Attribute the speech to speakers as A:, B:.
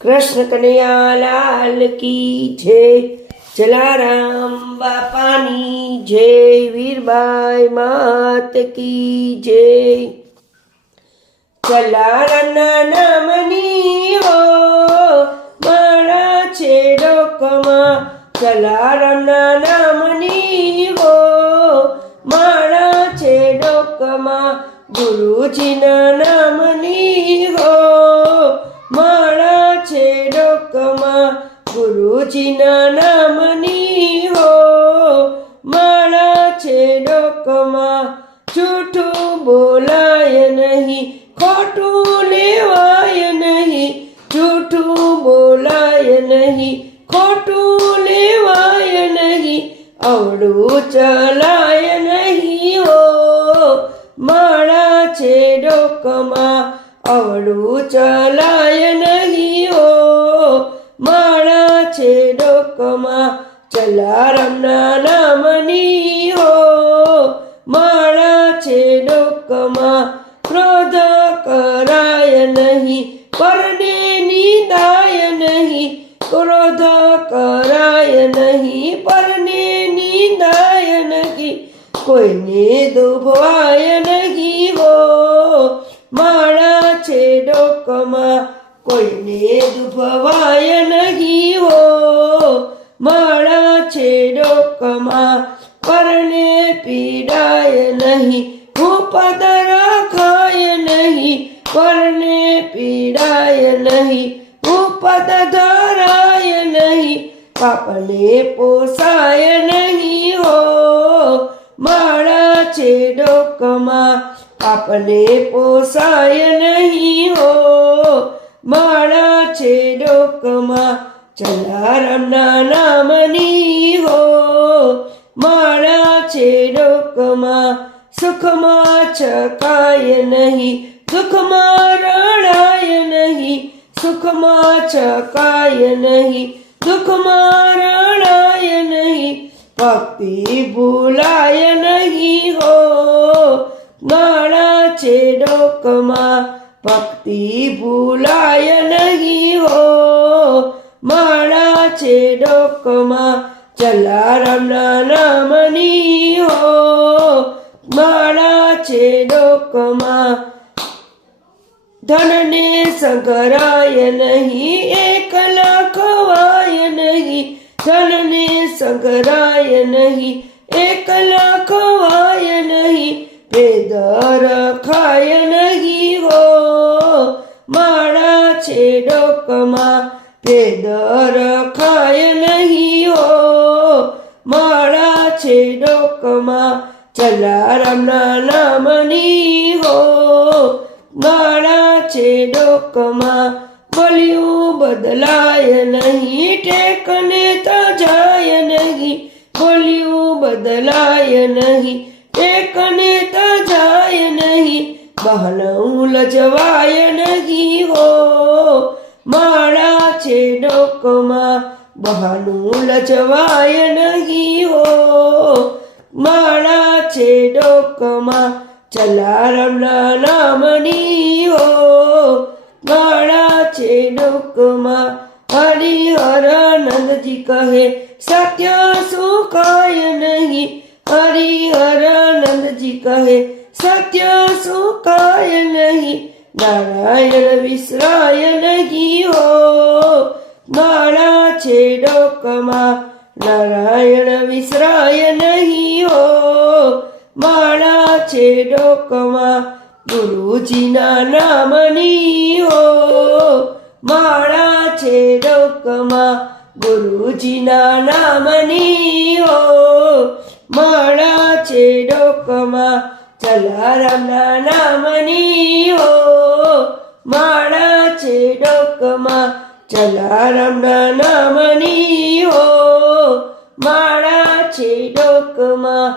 A: કૃષ્ણ કનૈયા લાલ કી જય. જલારામ બાપાની જય. વીરબાઈ માત કી જય. જલારામના નામની હો મારા છે ડોકમાં. જલારામના નામની હો મારા છે ડોકમાં. ગુરુજીના નામની હો ગુરુજીના નામની હો, માળા છે ડોકમાં. જૂઠું બોલાય નહીં, ખોટું લેવાય નહીં. જૂઠું બોલાય નહીં, ખોટું લેવાય નહીં. અવળું ચલાય નહીં હો, માળા છે ડોકમાં. અવળું ચલાય નહીં. ડોકમાં ચલારામના નામની હો. માળા છે ડોકમાં, ક્રોધ કરાય નહીં, પરને નિદાય નહીં, ક્રોધ કરાય નહીં, પરને નિદાય નહીં, કોઈને દુભવાય નહીં હો. માળા છે ડોકમાં, કોઈને દુભવાય નહીં હો. માળા છે ડોકમાં પરને પીડાય નહીં હું પદર ખાય નહીં, પરને પીડાય નહીં હું પદ ધરાય નહીં, પાપને પોસાય નહીં હો. માળા છે ડોકમાં પાપને પોસાય નહીં હો. માળા છે ડોકમાં જલારામના નામની હો, માળા છે ડોકમાં સુખમાં છકાય નહીં, દુઃખમાં રણાય નહીં, સુખમાં છકાય નહીં, દુઃખમાં રણાય નહીં ભક્તિ ભૂલાય નહીં હો, માળા છે ડોકમાં ભક્તિ ભૂલાય નહીં હો માળા છે ડોકમાં જલારામના નામની હો. માળા છે ડોકમાં ધનને સંઘરાય નહીં એકલા ખવાય નહીં. ધનને સંઘરાય નહીં એકલા ખવાય નહીં. ભેદ ડોકમાં દર ખાય નહીં હો મારા છે ડોકમાં જલારામના નામની હો મારા છે ડોકમાં, બોલ્યું બદલાય નહીં ટેકને તજાય નહીં. બોલ્યું બદલાય નહીં ટેકને તજાય નહીં. બહનવું લજવાય નહીં હો માળા છે ડોકમાં. બહાનું લજવાય નહીં હો. માળા છે ડોકમાં. જલારામના નામની હો. માળા છે ડોકમાં. હરિહરાનંદજી કહે, સત્ય સુખાય નહીં? હરિહરાનંદજી કહે, સત્ય સુખાય નહીં? નારાયણ વિશ્રાયણ નહીં હો માળા છે ડોકમાં નારાયણ વિશ્રાય નહીં હો માળા છે ડોકમાં ગુરુજીના નામની હો માળા છે ડોકમાં ગુરુજીના નામની હો માળા છે ડોકમાં જલારામના નામની હો માળા છે ડોકમાં. જલારામના નામની હો માળા છે ડોકમાં.